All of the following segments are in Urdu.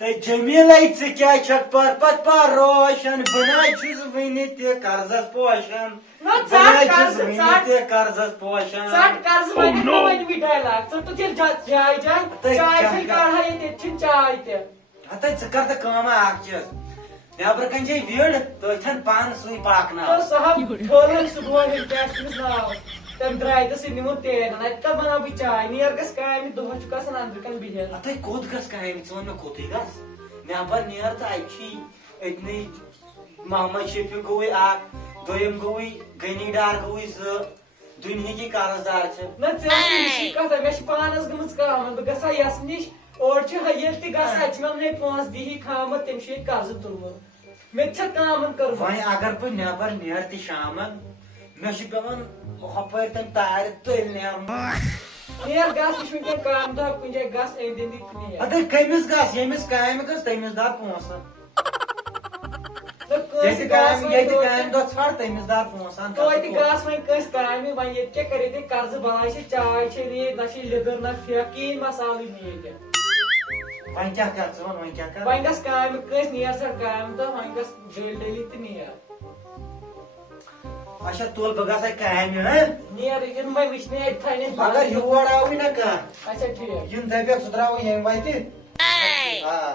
جمیٖلٕے ژٕ کیٛاہ چھکھ پتہٕ پتہٕ روشن بہٕ نَے چھُس وٕنہِ تہِ قرضس پوشن بہٕ نَے چھُس وٕنہِ تہِ قرضس پوشن ہتے ژٕ کر تہٕ کٲمہ اکھ چیٖز نیبرٕ کنۍ چھے وِڑ تٔتھٮ۪ن پانہٕ سُے پاکناو تم درٛاے تہٕ سُہ نِمُت تیل اتہِ کتھ بناو بہٕ چاے نیر گژھِ کامہِ دۄہس چھُ گژھان أنٛدرٕ کَنۍ بِہِتھ ہتے کوٚت گژھ کامہِ ژٕ وَن مےٚ کوٚتُے گژھ نیبر نیر تہٕ اَتہِ چھُے أتنٕے محمد شفیع گوٚوُے اکھ دوٚیِم گوٚوُے غنی ڈار گوٚوُے زٕ دُنہِکۍ قرض دار چھِ نہ ژےٚ کتھا مےٚ چھِ پانس گٔمٕژ کٲم بہٕ گژھٕ ہا یس نِش اورٕ چھُ ییٚلہِ تہِ گژھٕ اتہِ چھِ مےٚ وَنان پونٛسہٕ دِہی خامت تٔمۍ چھُ ییٚتہِ قرضہٕ تُلمُت مےٚ تہِ چھےٚ کٲمن کٔرمٕژ وۄنۍ اگر بہٕ نیبر نیرٕ تہِ شامن مےٚ چھُ پیوان ہۄپٲرۍ تَمہِ تارِ تٔلۍ نیرُن نیر گژھ یہِ چھُ وٕنکیٚن کامہِ دۄہ کُنہِ جایہِ گژھ أنٛدۍ أنٛدی نیر ہتے کٔمِس گژھ ییٚمِس کامہِ گژھ تٔمِس دار پونٛسہٕ ییٚتہِ کامہِ دۄہ ژھانڈ تٔمِس دار پونٛسہٕ توتہِ گژھ وۄنۍ کٲنٛسہِ کامہِ وۄنۍ ییٚتہِ کیٛاہ کٔرِتھ ییٚتہِ قرضہٕ بلاے چھِ چاے چھِ نِیِتھ نہ چھِ لیٚدٕر نہ پھیٚکھ کِہیٖنۍ مسالٕے نہٕ ییٚتہِ وۄنۍ کیٛاہ کر ژٕ وَن وۄنۍ کیٛاہ کر وۄنۍ گژھ کامہِ کٲنٛسہِ نیر ژٕ کامہِ دۄہ وۄنۍ گژھ ڈٔلۍ ڈٔلِتھ تہٕ نیر اچھا تُل بہٕ گژھے کامہِ نیر یِن وۄنۍ وٕچھنہِ اَتہِ تھاینہِ اگر یور آوٕے نہ کانٛہہ اچھا ٹھیٖک یِم دپیکھ ژٕ تراوٕ ییٚمہِ وتہِ آ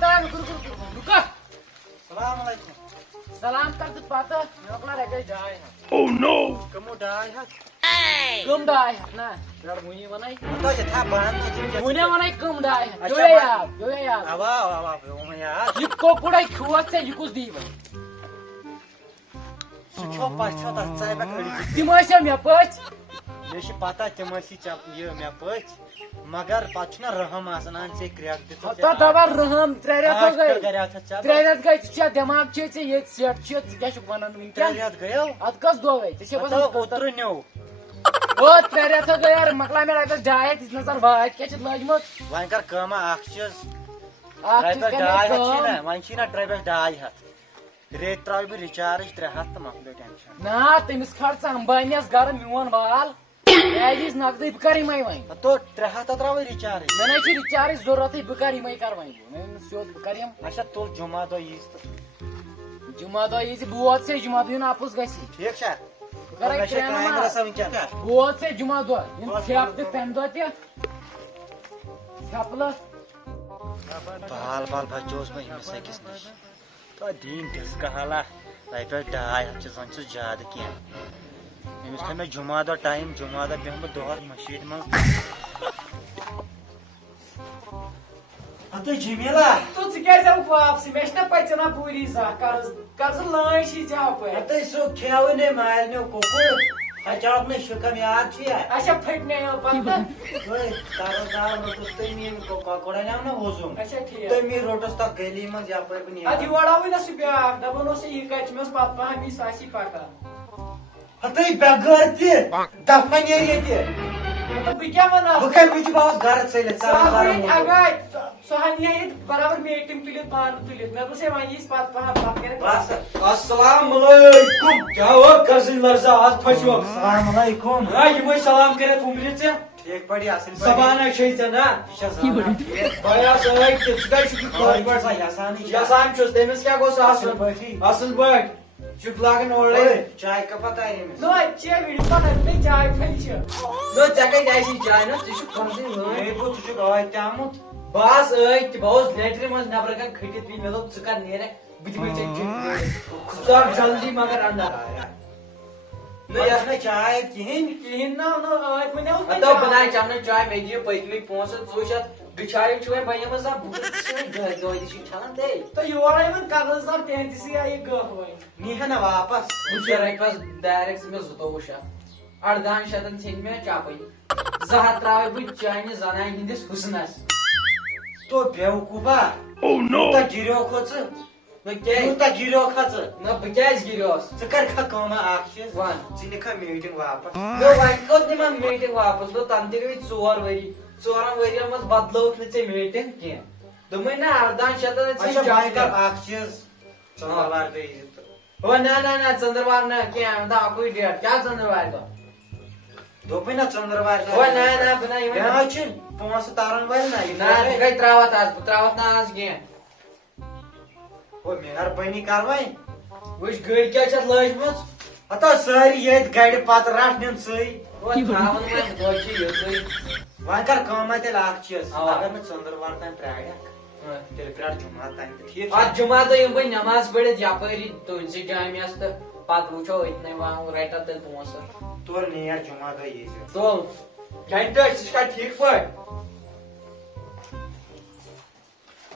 تران رُکا سلام علیکم سلام کر ژٕ پتہٕ مےٚ مۄکلا رۄپیس 2,500 کٕمو 2,500 کٕم 2,500 نہ وٕنی ونے توتہِ تھاو بنٛد وٕنی ونے کٕم 2,500 اچھا پیٚوے یاد پیٚوے یاد اوا اوا پیوٚوُم یاد یہِ کۄکُرے کھیوٚوکھ ژےٚ یہِ کُس دی وۄنۍ سُہ کھیوٚو پژھیو تتھ ژٕ ہیٚکھ أڑِتھ تِم ٲسیا مےٚ پٔژھۍ مےٚ چھِ پتہ تِم ٲسی یہِ مےٚ پٔژھۍ مگر پتہٕ چھُنہ رحم آسان اہن ژےٚ کرٛٮ۪کھ تتھ دپان رحم 3 رٮ۪تھ گٔے گریو تھا 3 رٮ۪تھ گٔے ژٕ چھا دٮ۪ماغ چھے ژےٚ ییٚتہِ سیٹ چھُ ژٕ کیٛاہ چھُکھ ونان 3 وٕنکیٚن رٮ۪تھ گٔیو اتھ کٔژ دۄہ گٔے ژےٚ چھے باسان اوترٕ نیوٗ 3 رٮ۪تھ گٔے ار مۄکلا مےٚ رۄپیس 2,500 دِژ نظر واتہِ کیٛاہ چھُتھ لٲجمٕژ وۄنۍ کر کٲمہ اکھ چیٖز اکھ رۄپیس چیٖز 2,500 کٔر چھی مےٚ نہ وۄنۍ چھی نہ رۄپیس 2,500 ریٚتۍ تراوٕ بہٕ رِچارٕج 300 تہٕ مۄکلیو ٹینشن نا تٔمِس کھٲر ژٕ امبانیس گرٕ میون بال مےٚ دِس نقدٕے بہٕ کر یِمے وۄنۍ تو 300 تراوٕ رِچارٕج مےٚ نَے چھِ رِچارٕج ضروٗرتٕے بہٕ کر یِمے کر وۄنۍ مےٚ ووٚن سیوٚد بہٕ کر یِم اچھا تُل جُمعہ دۄہ ییٖزِ تہٕ جُمعہ دۄہ یی زِ بہٕ ووت ژےٚ جُمعہ دۄہ یُن اپُز گژھِ ٹھیٖک چھا بہٕ کرے مےٚ چھِ ٹرینہٕ کامہِ منٛز گژھان وٕنکیٚن بہٕ ووت ژےٚ جُمعہ دۄہ یِم ژھٮ۪پ تہِ تمہِ دۄہ تہِ ژھٮ۪پلہٕ بال بال بچوس بہٕ أمِس أکِس نِش تو دِنۍ ڈِسکہٕ حالا رۄپیس 2,500 چھِ زن چھُ زیادٕ کینٛہہ أمِس تھٲے مےٚ جُمعہ دۄہ ٹایم جُمعہ دۄہ بیٚہمہٕ بہٕ دۄہس مٔشیٖد منٛز ہتہٕ جمیٖلا تہٕ ژٕ کیٛازِ آوُکھ واپسٕے مےٚ چھِ نہ پتہٕ ژےٚ پوٗری زانٛہہ قرضہٕ لٲنۍ چھِ ژےٚ ہُپٲرۍ ہتہٕ سُہ کھیوٕے مالنیو کۄکُر ہچاوُکھ نہٕ شُکم یاد چھُیا اچھا پھٔٹنیو پتہٕ قرض دار روٚٹُس تٔمی کۄکُر انیو نہ وُزُم اچھا ٹھیٖک تٔمی روٚٹُس تتھ گلی منٛز یپٲرۍ بہٕ ادٕ نیران یور آوٕے نہ سُہ بیاکھ دپان اوس یہِ کتہِ چھُ مےٚ اوس پتہٕ پہم یہِ سُہ آسی پکان ہتہٕ بغٲر تہِ دفہ نیرِ ییٚتہِ مطلب بہٕ کیٛاہ ونہٕ بہٕ کمہِ وِزِ بہٕ آس گرٕ ژٔلِتھ سُہ اگاے سُہ ہن نیرِ ییٚتہِ برابر میٖٹِنگ تُلِتھ پانہٕ تُلِتھ مےٚ دوٚپُس ہے وۄنۍ ییٖس پتہٕ پہم پتہٕ کرِ السلام علیکم کیا ہوا قرضٕے لرزا آز پھسیو السلام علیکم یِمے سلام کٔرِتھ وُملہِ ژےٚ ٹھیٖک پٲٹھۍ اصٕل زبانہ چھے ژےٚ نا بیا سۭتۍ ژٕ کتہِ چھُکھ یژھان چھُس تٔمِس کیٛاہ گوٚژھ آسُن اصٕل پٲٹھۍ چھُکھ لاگان اورے چاے کپا تارِ أمِس نو اَتہِ چھِ وِڈِ پتہٕ اَتہِ چاے پھٔلۍ چھِ نہ ژےٚ کتہِ آسی چاے نہ ژٕ چھُکھ قرضٕے لٲنۍ مے بوٗز ژٕ چھُکھ ٲدۍ تہِ آمُت بہٕ آس ٲدۍ تہِ بہٕ اوسُس لیٹرِ منٛز نیبرٕ کَنۍ کھٔٹِتھ مےٚ دوٚپ ژٕ کر نیرکھ بہٕ دِمے ژےٚ ژٕ ژاو جلدی مگر اندر نہ یتھ نہٕ چاے کِہینۍ کِہیٖنۍ نہ ٲدۍ ؤنیو دوٚپ بہٕ نَے چَمنہٕ چاے مےٚ دِیِو پٔتمٕکۍ پونٛسہٕ ژٕ وٕچھ اَتھ بِچارٮ۪ن چھُ وۄنۍ بَنیمٕژ زن دۄہہِ چھِ چھلان تے تہٕ یور آیہِ وۄنۍ قرض دار تِہنٛدِسٕے آیہِ گٔہہ وۄنۍ نیٖہا نہ واپس وٕچھ رۄپیس ڈایریکٹ ژٕ مےٚ 2,200 18 شیٚتن ژھیٚنۍ مےٚ چپٕنۍ 200 تراوے بہٕ چانہِ زنانہِ ہٕنٛدِس حُسنس تو بیوقوٗفا کوٗتاہ گِریوکھو ژٕ نہ کیٛازِ کوٗتاہ گِریوکھا ژٕ نہ بہٕ کیٛازِ گِریوس ژٕ کرکھا کٲمہ اکھ چیٖز وَن ژٕ نِکھا میٖٹِنگ واپس وۄنۍ کوٚت نِمن میٖٹِنگ واپس گوٚو تَنہٕ تہِ گٔے 4 ؤری 4 ؤرین منٛز بدلٲوٕکھ نہٕ ژےٚ میٖٹِنگ کینٛہہ دوٚپمَے نہ 18 شیٚتن اچھا وۄنۍ کر اکھ چیٖز ژنٛدٕروار دۄہ ییٖزِ تہٕ نہ ژٔنٛدٕروار نہ کینٛہہ دہ اَکُے ڈیٹ کیٛاہ ژٔنٛدٕروارِ دۄہ دوٚپُے نا ژٔنٛدٕروارِ اوے نا نا بہٕ نہ بیٛاکھ چھُ پونٛسہٕ ترن وٲلۍ نا یہِ نا بہٕ کَتہِ ترٛاوَتھ آز بہٕ ترٛاوَتھ نہٕ آز کینٛہہ او مہربٲنی کر وۄنۍ وٕچھ گٔرۍ کیٛاہ چھَتھ لٲجمٕژ ہتا سٲری ییٚتہِ گرِ پتہٕ رٹھ نِن ژٕے وۄنۍ تھاوَن وۄنۍ دۄہ چھِ یِژٕے وۄنۍ کر کٲما تیٚلہِ اکھ چیٖز اَوا. اگر نہٕ ژٔنٛدٕروار تام پرٛارکھ تیٚلہِ پرٛار جُمعہ تام تہٕ ٹھیٖک چھا؟ اتھ جمعہ دۄہ یِمہٕ بہٕ نٮ۪ماز پٔرِتھ یپٲری تُہنٛدسٕے جامعس تہٕ پتہٕ وٕچھو أتنٕے وۄنۍ رٹن تیٚلہِ پونٛسہٕ تُل نیر جُمعہ دۄہ ییٖزِ تُل گھنٹہٕ ژٕ چھکھا ٹھیٖک پٲٹھۍ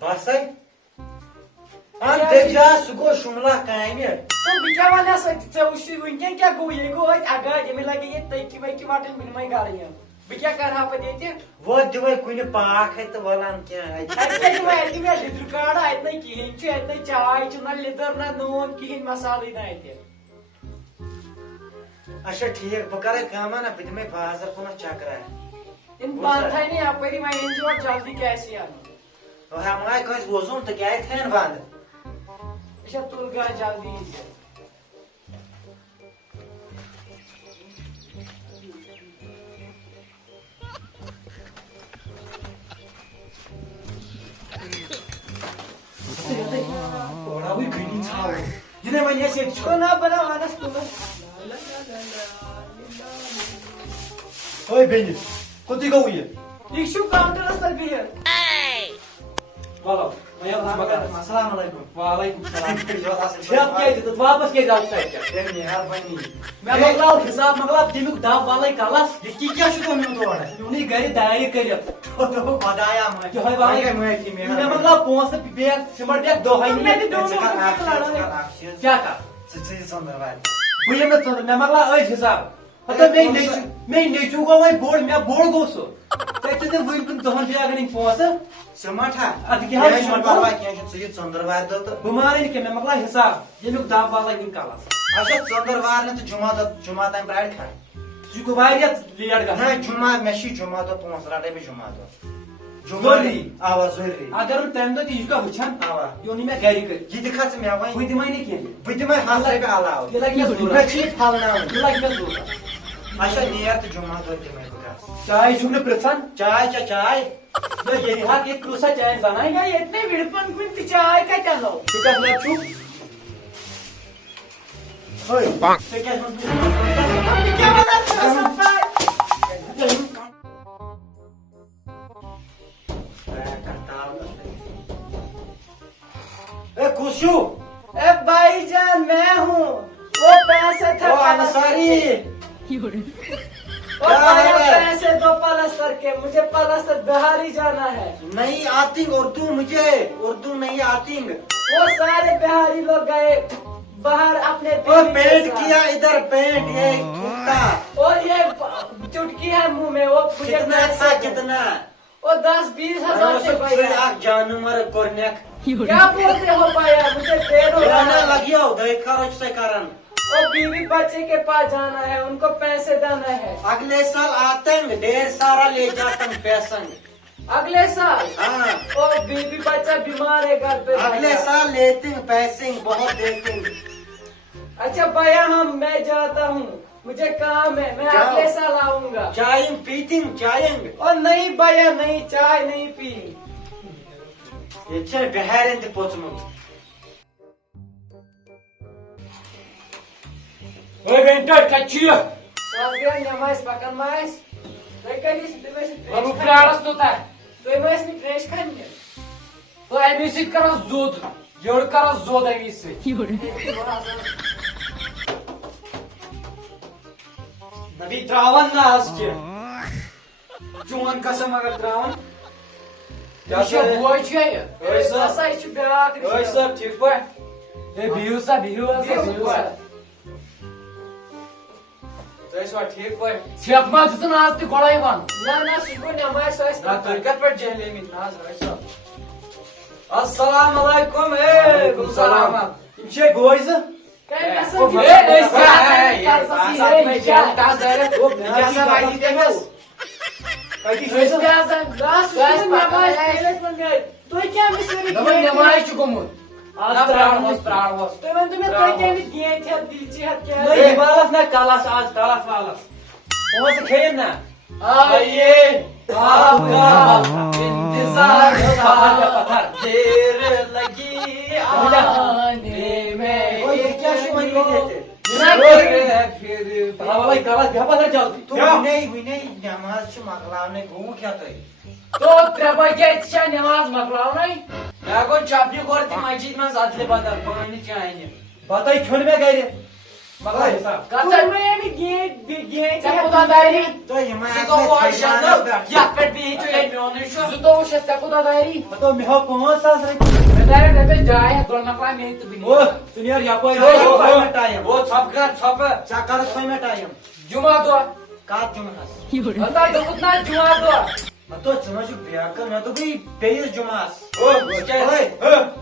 بسے دٔپزا سُہ گوٚو شُملا کامہِ تہٕ بہٕ کیٛاہ ونس ژےٚ وٕچھُے وٕنکٮ۪ن کیٛاہ گوٚو یہِ گوٚو اَتہِ اگاد ییٚمہِ لگہِ ییٚتہِ تٔکی ؤکی وٹٕنۍ بہٕ نِمے گرٕ یِم بہٕ کیٛاہ کرٕ ہا پتہٕ ییٚتہِ وۄنۍ دِوے کُنہِ پاکھ تہٕ وَلان کیٚنٛہہ اَتہِ کیٛاہ دِمے اَتہِ مےٚ لیٚدرٕ کاڈٕ اَتہِ نَے کِہیٖنۍ چھُ اَتہِ نَے چاے چھِ نہ لیٚدٕر نہ نوٗن کِہیٖنۍ مسالٕے نہٕ اَتہِ اچھا ٹھیٖک بہٕ کرے کٲما نا بہٕ دِمے بازر کُنتھ چکرا یِم بنٛد تھاے نہٕ یپٲری وۄنۍ أنۍ زِ جلدی کیٛاہ اَنُن ہماے کٲنٛسہِ وۄزُم تہٕ کیٛازِ تھاین بنٛد اچھا تُل گا جلدی یی زِ یہِ نَے وۄنۍ اَسہِ ییٚتہِ چھُ نہ بہٕ نہ ونس تُلس اوے بیٚنہِ کوٚتُے گوٚو یہِ یہِ چھُ کاونٹرس پٮ۪ٹھ بِہِتھ السلام علیکم وعلیکم السلام واپس کیٛازِ آو تتہِ مہربٲنی مےٚ مۄکلاو حِساب مۄکلاو تمیُک دب والے کلس یہِ کیٛاہ چھُ گوٚمُت تورٕ میونٕے گرِ دارِ کٔرِتھ دوٚپُکھ خۄدایا یِہوے والے معٲفی مےٚ مۄکلاو پونٛسہٕ بیگ سِمٹ بیگ دۄہے کیٛاہ کر ژٕ ژٕے ژٔنٛدٕروارِ بہٕ یِمہٕ نہٕ ژٕ مےٚ مۄکلاو أزۍ حِساب ہتا مے نیچوٗ گوٚو وۄنۍ بوٚڑ مےٚ بوٚڑ گوٚو سُہ ژےٚ چھُ نہٕ وٕنۍ کُن دۄہن بیگن ہٕنٛدۍ پونٛسہٕ سِمٹ ہا اَدٕ کیٛاہ حظ چھُنہٕ پرواے کیٚنٛہہ چھُنہٕ ژٕ یہِ ژٔنٛدٕروارِ دۄہ تہٕ بہٕ مانے نہٕ کینٛہہ مےٚ مۄکلاو حِساب ییٚمیُک دب والے وٕنۍ کلس اچھا ژٔنٛدٕروار نہٕ تہٕ جُمعہ دۄہ جُمعہ تام پرٛارکھا سُہ گوٚو واریاہ لیٹ نہ گژھان جُمعہ مےٚ چھُے جُمعہ دۄہ پونٛسہٕ رٹے بہٕ جُمعہ دۄہ ضروٗری؟ اوا ضروٗری اگر نہٕ تمہِ دۄہ تہِ یہِ چھُ کانٛہہ وٕچھان اوا یہِ اوٚنُے مےٚ گرِ کٔرِتھ یہِ دِکھا ژٕ مےٚ وۄنۍ بہٕ دِمے نہٕ کینٛہہ بہٕ دِمے 100 رۄپیہِ علاوٕ یہِ لگہِ مےٚ ضروٗرت مےٚ چھُ یہِ پھلناوُن یہِ لگہِ مےٚ ضروٗرت اچھا نیر تہٕ جُمعہ دۄہ دِمے بہٕ گژھ چاے چھُکھ نہٕ پرژھان چاے چا چاے ییٚتہِ ہاکھ ییٚتہِ کۭژاہ چاے زنان ییٚتہِ نَے وِڑپن کُنہِ تہِ چاے کتہِ اَنو ژٕ کتھ لگ چھُکھ ژےٚ کیٛازِ بہٕ کیٛاہ ونان ژٕ ٲسَکھ پاے اے کُس چھُو اے بھائی جان میں ہوں وہ پیسے تھے او انصاری وہ پیسے دو پلستر کے مجھے پلستر بہار ہی جانا ہے نہیں آتی اردو مجھے اردو نہیں آتی وہ سارے بہاری لوگ گئے باہر اپنے اور پینٹ کیا ادھر پینٹ یہ کتا اور یہ چٹکی ہے منہ میں وہ مجھے کتنا تھا کتنا وہ 10-20 ہزار سے بھیا جانور کرنیک کیا بولتے ہو بھیا مجھے دیر ہو رہا ہے لگیو دیکھا روچ سے کرن اور بیوی بچے کے پاس جانا ہے ان کو پیسے دینا ہے اگلے سال آتنگ ڈھیر سارا لے جاتنگ پیسنگ اگلے سال ہاں اور بیوی بچہ بیمار ہے گھر پہ اگلے سال لیتنگ پیسنگ بہت دیتنگ اچھا بھیا میں جاتا ہوں مجھے کام ہے میں اگلے سال آؤں گا چائیں پیتنگ چائیں اور نہیں بھیا نہیں چائے نہیں پی یہ چھے بہارین تے پوچمت اوے وینٹر کتہِ چھُ یہِ ساس گیا نماز پکن ماس تُہۍ کٔرِو بہٕ پیارس توٚتام تُہۍ ما ٲسۍ نہٕ تریش کھنہِ تہٕ امی سۭتۍ کرس زوٚد یٔڑ کرس زوٚد امی سۭتۍ نبی تراون نہ آز کینٛہہ چون قسم اگر تراون یہِ چھُ بوے چھُ یہِ ٲسۍ صٲب ہسا یہِ چھُ بیٛاکھ ٲسۍ صٲب ٹھیٖک پٲٹھۍ ہے بِہِو سا بِہِو حظ بِہِو سا تُہۍ ٲسوا ٹھیٖک پٲٹھۍ ژھٮ۪پ ما دِژٕن آز تہِ گۄڈے ون نہ نہ سُہ گوٚو نماز سُہ نہ ٲسۍ تُہۍ کتھ پٲٹھۍ جہلیمٕتۍ نہ حظ ٲسۍ صٲب السلام علیکم وعلیکم السلام یِم چھے بوے زٕ نماز چھُ گوٚمُت پرٛاڑہوس تُہۍ ؤنۍتو مےٚ تُہۍ کیٚمِس گینٛد ہٮ۪تھ دِلچی ہٮ۪تھ کیٛاہ والس نہ کلس آز کلس والس پونٛسہٕ کھیٚیِم نا آئیے آقا انتظار تھا پتھر دیر لگی آنے میں یہ کیا چھُ وۄنۍ ییٚتہِ؟ پھر بھائی غلط بیٚہہ پتھر جلدی تو وٕنے نٮ۪ماز چھِ مۄکلاونٕے گوٚوُ کیٛاہ تۄہہِ؟ تو 3 بجے چھا نماز مۄکلاونٕے مےٚ گوٚو چپنہِ کوٚر تہِ مسجد منٛز ادلہِ بدل بانہِ چانہِ بتاے کھیوٚن مےٚ گرِ مۄکلاو حساب ژےٚ کوٗتاہ داری تۄہہِ یِم سُہ گوٚو واشنٛدٕ یتھ پٮ۪ٹھ بِہِتھ تُہۍ ییٚلہِ میونٕے چھُ 2 شیٚتھ ژےٚ کوٗتاہ داری ہتو مےٚ ہاو 5,000 رۄپیہِ مےٚ دارِ رۄپیس 2,500 گۄڈٕ مۄکلاو مےٚ تہٕ بہٕ او ژٕ نیر یپٲرۍ وہ ژھۄپہٕ کر ژھۄپہٕ ژےٚ کر تھوٚے مےٚ ٹایم جمعہ دۄہ کتھ جُمعس؟ ہتا دوٚپُت نا جمعہ دۄہ ہتو ژٕ ما چھُکھ بیاکھ مےٚ دوٚپُے بیٚیِس جُمعس او ژٕ کیٛازِ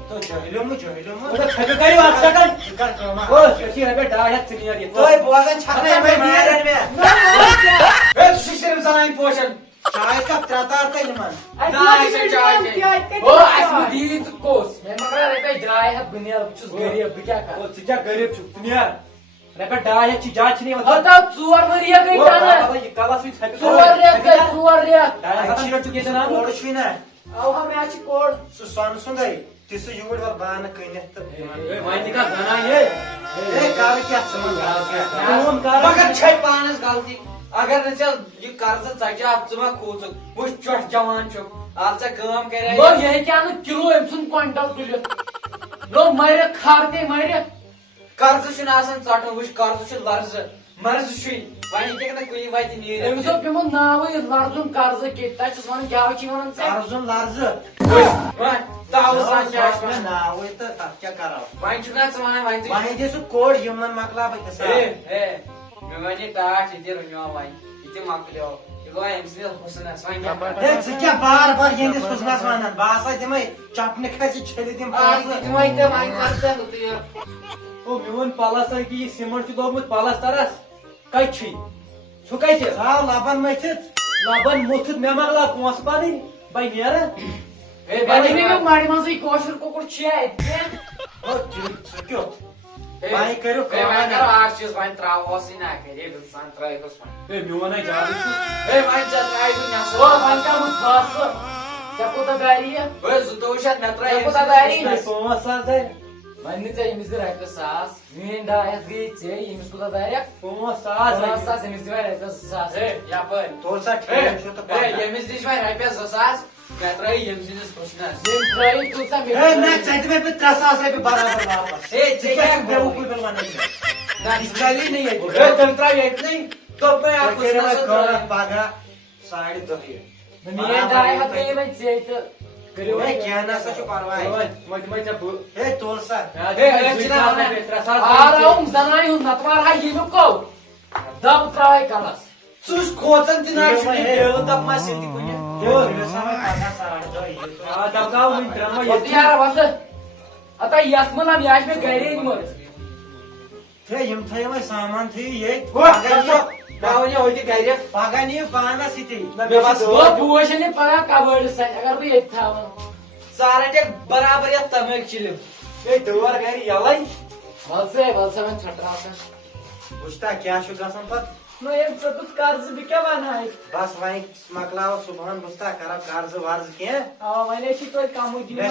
تو جٲہلِومُت جٲہلِومُت کھبہِ کٔرِو اکھ سیکنڈ ژٕ کر کٲما او ژےٚ چھی رۄپیہِ 2,500 ژٕ نیر ییٚتہِ تۄہہِ بوزان چھکھ نا یِمے مارن مےٚ ہے ژٕ چھُکھ صرف زنانہِ پوشن چاے کپ 3 تار تہٕ یِمن او اَسہِ مہٕ دیٖی ژٕ کوٚس مےٚ مۄکلاو رۄپیس 2,500 بہٕ نیرٕ بہٕ چھُس غریٖب بہٕ کیٛاہ او کرٕ ژٕ کیٛاہ غریٖب چھُکھ ژٕ نیر رۄپیہِ 2,500 چھِ زیادٕ چھِنہٕ یِوان ہتا 4 ؤری گٔے ٹنہٕ یہِ کلس سۭتۍ ژھپہِ 4 رٮ۪تھ گٔے 4 رٮ۪تھ 2,500 رۄپیہِ چھُکھ ییٚتٮ۪ن کوڑ آمُت چھُے نا اوہا مےٚ چھِ کوڑ سُہ سۄنہٕ سُنٛدے تہِ سُہ یوٗرۍ وَل بانہٕ کٕنِتھ تہٕ وۄنۍ تہِ کتھ زنان ہے ہے کر کیٛاہ ژٕ وَن کر کیٛاہ کٲم کر مگر چھے پانس غلطی اگر نہٕ ژےٚ یہِ قرضہٕ ژَچاو ژٕ ما کھوٗژُکھ وٕچھ چۄٹھ جوان چھُکھ اَتھ ژےٚ کٲم کرے گوٚو یہِ ہیٚکہِ نہٕ کِلوٗ أمۍ سُنٛد کوینٹل تُلِتھ گوٚو مَرِ کھر تے مَرِ قرضہٕ چھُنہٕ آسان ژٹُن وٕچھ قرضہٕ چھُ لرزٕ مرضہٕ چھُے وۄنۍ ہیٚکٮ۪کھ نہٕ کُنہِ وتہِ أمِس نیٖرِتھ دوٚپ تِمن ناوٕے لرزُن قرضہٕ کِتھ تتہِ چھُس ونان کیٛاہ چھِ ونان ژےٚ کرزُن لرزٕ وۄنۍ تاوٕ سان کیٛاہ چھُ مےٚ وَنان ناوٕے تہٕ تتھ کیٛاہ کرو وۄنۍ چھُکھ نا ژٕ ونان وۄنۍ تُہۍ وۄنۍ دِ سُہ کوڑ یِمن مۄکلاو بہٕ حِساب ہے مےٚ وَنے ٹاٹھ یہِ تہِ رُنیو وۄنۍ یہِ تہِ مۄکلیو یہِ گوٚو أمۍ سٕنٛدِس حُسنس وۄنۍ کیٛاہ ہے کرٕ؟ ژٕ کیٛاہ بار بار یِہنٛدِس حُسنس ونان بہٕ ہسا دِمے چپنہِ کھسہِ چھٔلِتھ یِم آ پونٛسہٕ دِمے تہٕ وۄنۍ کر ژٕ ہُہ تہٕ یہِ او میون پلستر کہِ یہِ سیمنٹ چھُ لوگمُت پلسترس کتہِ چھُے سُہ کتہِ ژاو لبن مٔتھِتھ لبن موٚتھُت مےٚ مۄکلاو پونٛسہٕ پنٕنۍ بے نیرٕ ہے وۄنۍ بَنہِ نیٖرِو مَرِ منٛزٕے کٲشُر کۄکُر چھُ اَتہِ کیٚنٛہہ ہو ژٕ کیُتھ ہے وۄنۍ کٔرِو ہے وۄنۍ کٲم کرو اکھ چیٖز وۄنۍ تراوہوسٕے نا گرے بِلسان ترٲیہوس وۄنۍ ہے میون ہے زیادٕ چھُ ہے وۄنۍ ژےٚ ترٛایہِ او نٮ۪صف وۄنۍ کرمُت فٲصلہٕ ژےٚ کوٗتاہ داری یہِ ہے 2,200 مےٚ ترٛایہِ ژےٚ کوٗتاہ داری؟ مےٚ 5,000 دارِ وۄنۍ نہِ ژےٚ ییٚمِس دِ رۄپیس 1,000 میٲنۍ 2,500 گٔیے ژےٚ ییٚمِس کوٗتاہ دارٮ۪کھ 5,000 5,000 أمِس دِوے رۄپیس 2,000 ہے یپٲرۍ تول سا ہے ٹھیٖک چھُ تہٕ ہے پَتہٕ ییٚمِس دِژ وۄنۍ رۄپیس 2,000 مےٚ ترٛٲیہِ ییٚمہِ سٕنٛدِس حُسنس ییٚمۍ ترٛٲیِو تیٖژاہ ہے نہ ژٕ دِمے بہٕ 3,000 رۄپیہِ برابر واپس ہے ژٕ کیٛاہ چھُکھ بیوقوٗفی بِل وَنان مےٚ یہِ چلی نہٕ ییٚتہِ ہے تیٚلہِ ترٛاو ییٚتنٕے دوٚپ مےٚ تۄہہِ اکھ کٔرِو حُسنس وۄنۍ کٲم پگاہ 10:30 میٲنۍ 2,500 گٔیے وۄنۍ ژےٚ تہٕ کٔرِو ہے وۄنۍ کیٚنٛہہ نسا چھُ پرواے وۄنۍ دِمے ژےٚ بہٕ ہے تول سا آرام زنانہِ ہُنٛد نتہٕ وارہا ییٚمیُک کو دب ترٛاوے کلس ژٕ چھُکھ کھوژان تہِ نا چھُکھ یہِ بیلہٕ دپ ما سِلہِ کُنہِ کٔرِو سا وۄنۍ پگاہ 2:30 دبکاو وٕنۍ ترٛاوَے وۄنۍ ییٚتہِ یارا وۄتھٕ ہتا یتھ منٛز یہِ آسہِ مےٚ گرے أنمٕژ ہے یِم تھٲیِو وۄنۍ سامان تھٲیِو ییٚتہِ مےٚ وَنیو ہوتہِ گرِ پگاہ نِیِو پانس یِتھی مےٚ باسان بہٕ بوش نہٕ پگاہ کبٲڑِس سۭتۍ اگر بہٕ ییٚتہِ تھاوان ژٕ رَٹکھ برابر یتھ تَمٲکۍ چِلِم ہے ڈٲر گرِ یَلَے وَل سا وۄنۍ ژھٹراوسا وٕچھتا کیٛاہ چھُ گژھان پتہٕ نہ ییٚلہِ ژٔٹُتھ قرضہٕ بہٕ کیٛاہ وَنہٕ ہا بس وۄنۍ مۄکلاوو صُبحن بہٕ چھُس کرو قرضہٕ ورضہٕ کینٛہہ اوا وۄنۍ چھِ توتہِ کمٕے دِوان